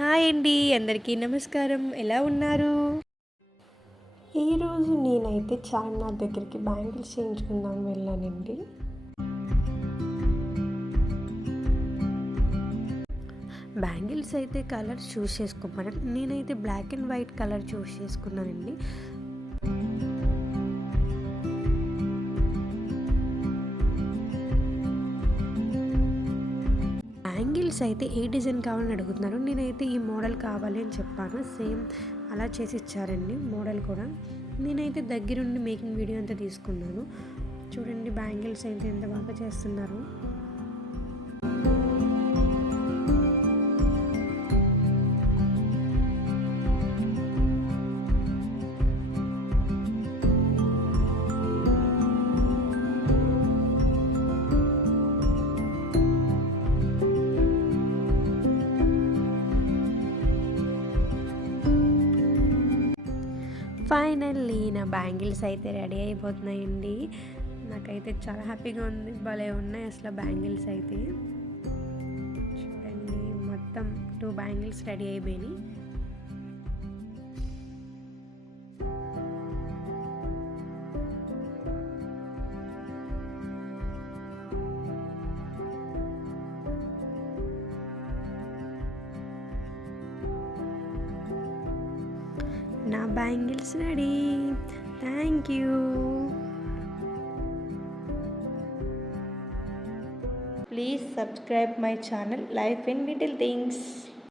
హాయ్ అండి, అందరికీ నమస్కారం. ఎలా ఉన్నారు? ఈరోజు నేనైతే చార్మినార్ దగ్గరికి బ్యాంగిల్స్ చేయించుకుందాం వెళ్ళానండి. బ్యాంగిల్స్ అయితే కలర్ చూస్ చేసుకోమన్నారు. నేనైతే black and white colour choose చేసుకున్నానండి. బ్యాంగిల్స్ అయితే ఏ డిజైన్ కావాలని అడుగుతున్నారు. నేనైతే ఈ మోడల్ కావాలి అని చెప్పాను. సేమ్ అలా చేసి ఇచ్చారండి మోడల్ కూడా. నేనైతే దగ్గరుండి మేకింగ్ వీడియో అంతా తీసుకున్నాను. చూడండి బ్యాంగిల్స్ అయితే ఎంత బాగా చేస్తున్నారు. ఫైనల్లీ నా బ్యాంగిల్స్ అయితే రెడీ అయిపోతున్నాయండి. నాకైతే చాలా హ్యాపీగా ఉంది. భలే ఉన్నాయి అసలు బ్యాంగిల్స్ అయితే. చూడండి మొత్తం 2 బ్యాంగిల్స్ రెడీ అయిపోయినాయి. నా bangles ready. Thank you. Please subscribe my channel Life in Little Things.